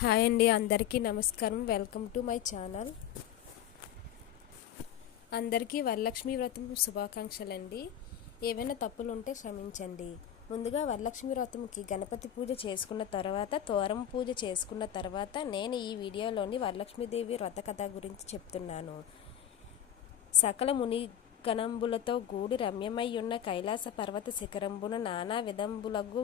Hi అండి, అందరికీ నమస్కారం. Welcome to my channel. అందరికీ వరలక్ష్మి వ్రతం శుభాకాంక్షలండి. ఏవైనా తప్పులు ఉంటే క్షమించండి. ముందుగా వరలక్ష్మి వ్రతంకి గణపతి పూజ చేసుకున్న తర్వాత, తోరం పూజ చేసుకున్న తర్వాత నేను ఈ వీడియోలోని వరలక్ష్మీదేవి వ్రత కథ గురించి చెప్తున్నాను. సకల ముని గణంబులతో గూడి రమ్యమై ఉన్న కైలాస పర్వత శిఖరంబున నానా విధంబులగు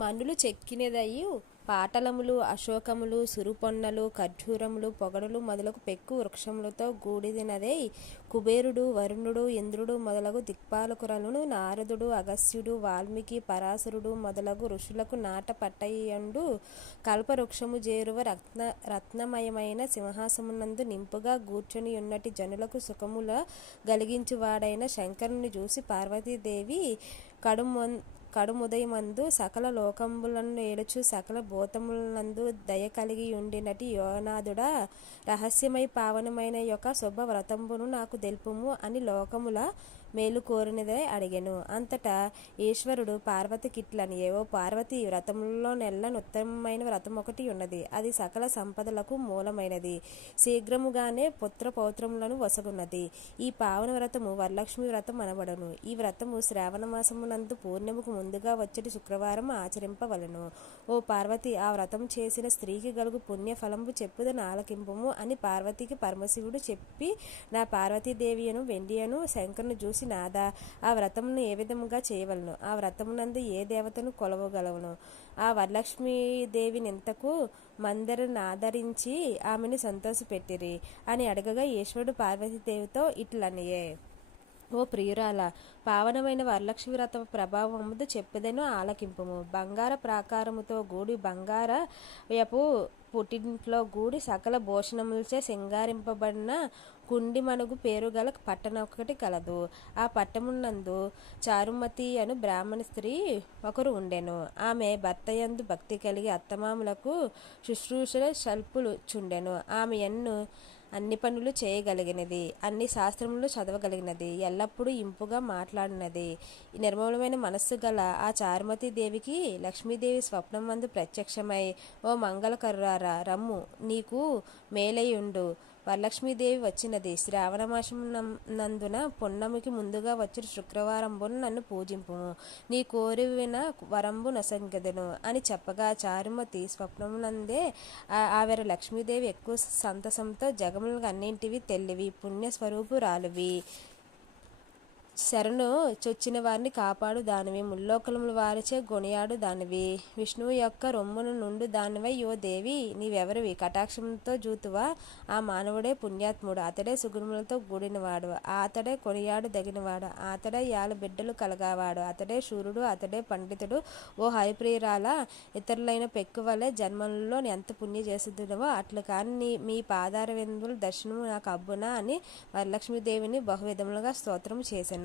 మనులు చెక్కినదయ్యు పాటలములు, అశోకములు, సురుపొన్నలు, ఖర్జూరములు, పొగడులు మొదలగు పెక్కు వృక్షములతో గూడినదై కుబేరుడు, వరుణుడు, ఇంద్రుడు మొదలగు దిక్పాలకులను, నారదుడు, అగస్త్యుడు, వాల్మీకి, పరాశరుడు మొదలగు ఋషులకు నాట పట్టయండు కల్పవృక్షము జేరువ రత్నమయమైన సింహాసమునందు నింపుగా గూర్చొని ఉన్నటి జనులకు సుఖముల గలిగించువాడైన శంకరుని చూసి పార్వతీదేవి కడుముదయమందు సకల లోకంబులను ఏలుచు సకల భూతములందు దయ కలిగి ఉండినటి యోనాథుడా, రహస్యమై పావనమైన యొక్క శుభ వ్రతంబును నాకు తెలుపుము అని లోకముల మేలు కోరినదే అడిగెను. అంతటా ఈశ్వరుడు పార్వతికిట్లని, ఏవో పార్వతి, వ్రతములలో నెల్లని ఉత్తమమైన వ్రతం ఒకటి ఉన్నది. అది సకల సంపదలకు మూలమైనది. శీఘ్రముగానే పుత్ర పౌత్రములను వసగున్నది. ఈ పావన వ్రతము వరలక్ష్మి వ్రతం అనబడను. ఈ వ్రతము శ్రావణ మాసమునందు పూర్ణిమకు ముందుగా వచ్చేటి శుక్రవారం ఆచరింపవలను. ఓ పార్వతి, ఆ వ్రతం చేసిన స్త్రీకి గలుగు పుణ్య ఫలంబు చెప్పుదని ఆలకింపుము అని పార్వతికి పరమశివుడు చెప్పి, నా పార్వతీదేవియను వెండియను శంకరుని చూసి, నాదా, ఆ వ్రతమును ఏ విధముగా చేయవలను? ఆ వ్రతమునందు ఏ దేవతను కొలవగలవును? ఆ వరలక్ష్మీదేవినింతకు మందరిని ఆదరించి ఆమెను సంతోషపెట్టిరి అని అడగగా ఈశ్వరుడు పార్వతీదేవితో ఇట్లనియే, ఓ ప్రియురాల, పావనమైన వరలక్ష్మి వ్రత ప్రభావముదు చెప్పెదను ఆలకింపుము. బంగార ప్రాకారముతో గూడి బంగారయపు పుట్టింట్లో గూడి సకల భూషణములచే సింగారింపబడిన కుండి మనుగు పేరుగల పట్టణమొకటి కలదు. ఆ పట్టణమునందు చారుమతి అను బ్రాహ్మణ స్త్రీ ఒకరు ఉండెను. ఆమె భర్తయందు భక్తి కలిగి అత్తమామలకు శుశ్రూషల సల్పులు చుండెను. ఆమె అన్ని పనులు చేయగలిగినది, అన్ని శాస్త్రములు చదవగలిగినది, ఎల్లప్పుడూ ఇంపుగా మాట్లాడినది. నిర్మలమైన మనస్సు గల ఆ చారుమతి దేవికి లక్ష్మీదేవి స్వప్నమందు ప్రత్యక్షమై, ఓ మంగళకరురారా, రమ్ము, నీకు మేలయుండు. వరలక్ష్మీదేవి వచ్చినది. శ్రావణమాసం నందున పున్నమికి ముందుగా వచ్చిన శుక్రవారంబున నన్ను పూజింపుము. నీ కోరిన వరంబు నొసంగెదను అని చెప్పగా చారుమతి స్వప్నమునందే ఆవిర లక్ష్మీదేవి ఎక్కువ సంతసంతో జగములకు అన్నింటివి తెల్లివి, పుణ్యస్వరూపురాలువి, శరణు చొచ్చిన వారిని కాపాడు దానివి, ముల్లోకముల వారిచే గొనియాడు దానివి, విష్ణువు యొక్క రొమ్మున నుండు దానివై, ఓ దేవి, నీవెవరివి? కటాక్షంతో జూతువా? ఆ మానవుడే పుణ్యాత్ముడు, అతడే సుగుణములతో కూడినవాడు, అతడే కొనియాడు దగినవాడు, అతడే యాలు బిడ్డలు కలగవాడు, అతడే శూరుడు, అతడే పండితుడు. ఓ హరిప్రియురాల, ఇతరులైన పెక్కువలే జన్మలలో ఎంత పుణ్య చేస్తున్నవో అట్లు కాని మీ పాదార విందుల దర్శనము నాకు అబ్బునా అని వరలక్ష్మీదేవిని బహువిధములుగా స్తోత్రం చేశాను.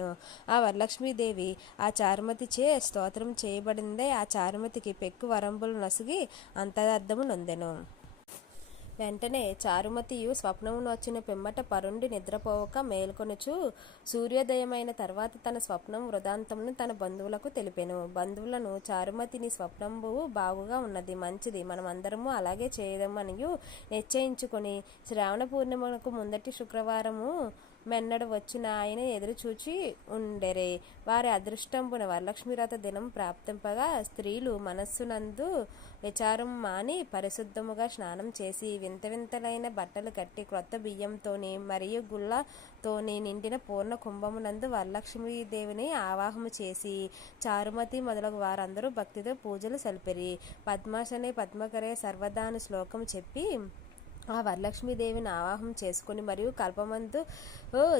ఆ వరలక్ష్మీదేవి ఆ చారుమతిచే స్తోత్రం చేయబడిందే ఆ చారుమతికి పెక్కు వరంబులు నొసగి అంతరార్థము నొందెను. వెంటనే చారుమతియు స్వప్నమును వచ్చిన పిమ్మట పరుండి నిద్రపోవక మేల్కొనుచు సూర్యోదయమైన తర్వాత తన స్వప్నం వృత్తాంతమును తన బంధువులకు తెలిపెను. బంధువులను, చారుమతి, నీ స్వప్నంబు బాగుగా ఉన్నది, మంచిది, మనమందరము అలాగే చేయదమనియు నిశ్చయించుకొని శ్రావణ పూర్ణిమకు ముందటి శుక్రవారము మెన్నడు వచ్చిన ఆయన ఎదురు చూచి ఉండెరే. వారి అదృష్టంబున వరలక్ష్మి వ్రత దినం ప్రాప్తింపగా స్త్రీలు మనస్సునందు విచారం మాని పరిశుద్ధముగా స్నానం చేసి వింత వింతలైన బట్టలు కట్టి క్రొత్త బియ్యంతోని మరియు గుళ్ళతోని నిండిన పూర్ణ కుంభమునందు వరలక్ష్మీదేవిని ఆవాహము చేసి చారుమతి మొదలగు వారందరూ భక్తితో పూజలు సల్పిరి. పద్మాసనే పద్మకరే సర్వదాను శ్లోకం చెప్పి ఆ వరలక్ష్మీదేవిని ఆవాహం చేసుకుని మరియు కల్పమందు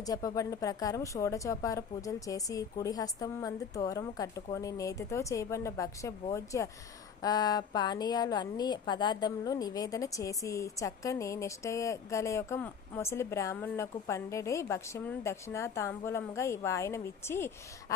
జపబడిన ప్రకారం షోడచోపార పూజలు చేసి కుడి హస్తం మందు తోరము కట్టుకొని నేతితో చేయబడిన భక్ష్య భోజ్య పానీయాలు అన్ని పదార్థములు నివేదన చేసి చక్కని నిష్టగల యొక్క ముసలి బ్రాహ్మణులకు పండెడి భక్ష్యములను దక్షిణ తాంబూలముగా వాయనమిచ్చి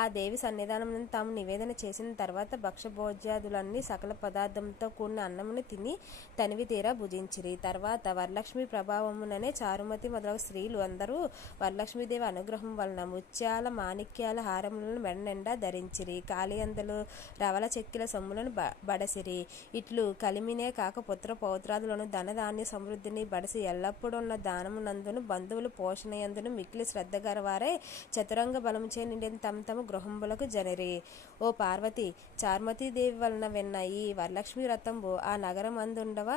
ఆ దేవి సన్నిధానం తాము నివేదన చేసిన తర్వాత భక్ష్య భోజ్యాదులన్నీ సకల పదార్థంతో కూడిన అన్నమును తిని తనివి తీరా భుజించిరి. తర్వాత వరలక్ష్మి ప్రభావముననే చారుమతి మొదలగు స్త్రీలు అందరూ వరలక్ష్మీదేవి అనుగ్రహం వలన ముత్యాల మాణిక్యాల హారములను మెడ నిండా ధరించిరి. కాళియందలు రవల చెక్కిల సొమ్ములను బడసి రాసిరి. ఇట్లు కలిమినే కాక పుత్ర పౌత్రాదులను ధనధాన్య సమృద్ధిని బడిసి ఎల్లప్పుడున్న దానమునందును బంధువులు పోషణయందును మిక్కిలి శ్రద్ధ గలవారై చతురంగ బలముచే నిండిన తమ తమ గృహంబులకు జనిరి. ఓ పార్వతి, చారుమతీదేవి వలన విన్న ఈ వరలక్ష్మి వ్రతంబు ఆ నగరమందుండవ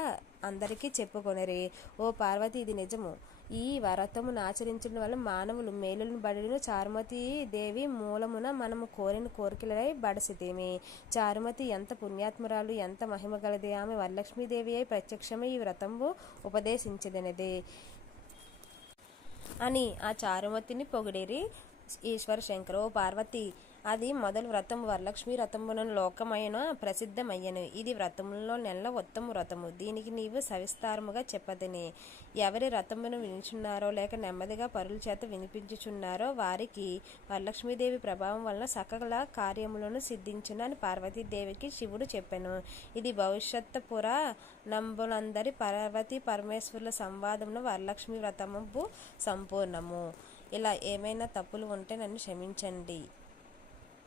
అందరికీ చెప్పుకొనిరి. ఓ పార్వతి, ఇది నిజము. ఈ వ్రతమును ఆచరించడం వల్ల మానవులు మేలులను బడిను చారుమతి దేవి మూలమున మనము కోరిన కోరికలై బడసితేమి. చారుమతి ఎంత పుణ్యాత్మురాలు, ఎంత మహిమ గలది. ఆమె వరలక్ష్మీదేవి అయి ప్రత్యక్షమై ఈ వ్రతంబు ఉపదేశించదనిది అని ఆ చారుమతిని పొగిడిరి ఈశ్వర శంకరు. ఓ పార్వతి, అది మొదలు వ్రతము వరలక్ష్మి వ్రతములను లోకమైన ప్రసిద్ధమయ్యను. ఇది వ్రతములలో నెల ఉత్తమ వ్రతము. దీనికి నీవు సవిస్తారముగా చెప్పదని. ఎవరి వ్రతమును వినిచున్నారో లేక నెమ్మదిగా పరుల చేత వినిపించుచున్నారో వారికి వరలక్ష్మీదేవి ప్రభావం వలన సకల కార్యములను సిద్ధించును అని పార్వతీదేవికి శివుడు చెప్పెను. ఇది భవిష్యత్ పురాణంబులందరి పార్వతీ పరమేశ్వరుల సంవాదమును వరలక్ష్మి వ్రతము సంపూర్ణము. ఇలా ఏమైనా తప్పులు ఉంటే నన్ను క్షమించండి.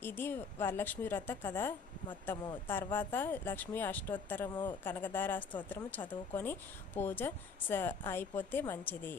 ఇది వరలక్ష్మి వ్రత కథ మొత్తము. తర్వాత లక్ష్మీ అష్టోత్తరము, కనకదార స్తోత్రము చదువుకొని పూజ అయిపోతే మంచిది.